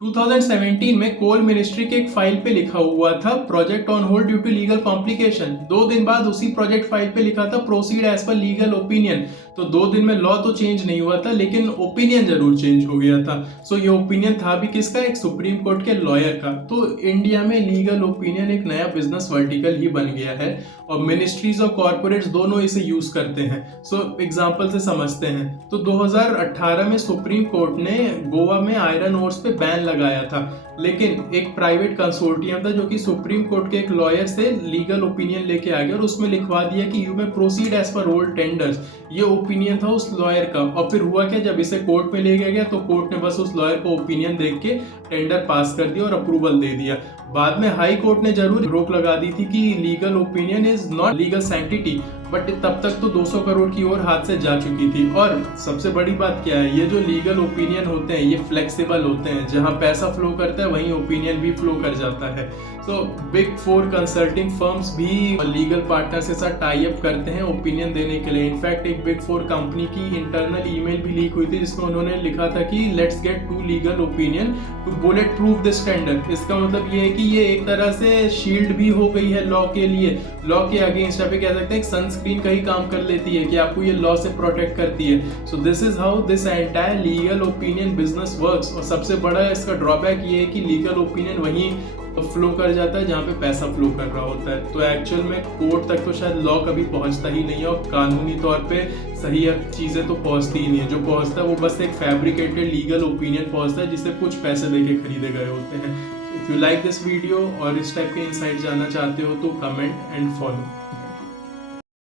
2017 में कोल मिनिस्ट्री के एक फाइल पे लिखा हुआ था project on hold due to legal complication. 2 दिन बाद उसी प्रोजेक्ट फाइल पे लिखा था proceed as per legal opinion. तो 2 दिन में लॉ तो चेंज नहीं हुआ था, लेकिन ओपिनियन जरूर चेंज हो गया था। सो ये ओपिनियन था भी किसका? एक सुप्रीम कोर्ट के लॉयर का। तो इंडिया में लीगल ओपिनियन एक नया बिजनेस वर्टिकल ही बन गया है और मिनिस्ट्रीज और कॉर्पोरेट्स दोनों इसे यूज करते हैं। सो एग्जाम्पल से समझते हैं तो 2018 में सुप्रीम कोर्ट ने गोवा में आयरन ओर्स पे बैन लगाया था, लेकिन एक प्राइवेट कंसोर्टियम था जो कि सुप्रीम कोर्ट के एक लॉयर से लीगल ओपिनियन लेके आ गया और उसमें लिखवा दिया कि यू में proceed as per old tenders. ये ओपिनियन था उस लॉयर का। और फिर हुआ क्या, जब इसे कोर्ट में ले गया तो कोर्ट ने बस उस लॉयर को ओपिनियन देख के टेंडर पास कर दिया और अप्रूवल दे दिया। बाद में हाई कोर्ट ने जरूर रोक लगा दी थी कि legal opinion is not legal sanctity, but तब तक तो 200 करोड़ की ओर हाथ से जा चुकी थी। और सबसे बड़ी बात क्या है, ये जो लीगल ओपिनियन होते हैं ये फ्लेक्सिबल होते हैं। जहां पैसा फ्लो करता है वहीं ओपिनियन भी फ्लो कर जाता है। सो बिग 4 कंसल्टिंग फर्म्स भी लीगल पार्टनर के साथ टाई अप करते हैं ओपिनियन देने के लिए। इनफैक्ट एक बिग 4 कंपनी की इंटरनल ईमेल भी लीक हुई थी जिसमें उन्होंने लिखा था कि let's get 2 legal opinion to bullet proof this tender. इसका मतलब ये है कि ये एक तरह से शील्ड भी हो गई है लॉ के लिए। लॉ के अगेंस्ट आप कह सकते हैं एक सनस्क्रीन का ही काम कर लेती है कि आपको ये लॉ से प्रोटेक्ट करती है। So this is how this entire legal opinion business works. और सबसे बड़ा इसका ड्रॉबैक ये है कि लीगल ओपिनियन वहीं फ्लो कर जाता है जहाँ पे पैसा फ्लो कर रहा होता है। तो एक्चुअल में कोर्ट तक तो शायद लॉ कभी पहुंचता ही नहीं है और कानूनी तौर पे सही चीजें तो पहुंचती ही नहीं है। जो पहुंचता है वो बस एक फैब्रिकेटेड लीगल ओपिनियन पहुंचता है जिसे कुछ पैसे देके खरीदे गए होते हैं। If you like this video और इस टाइप के इनसाइट जानना चाहते हो तो कमेंट एंड फॉलो।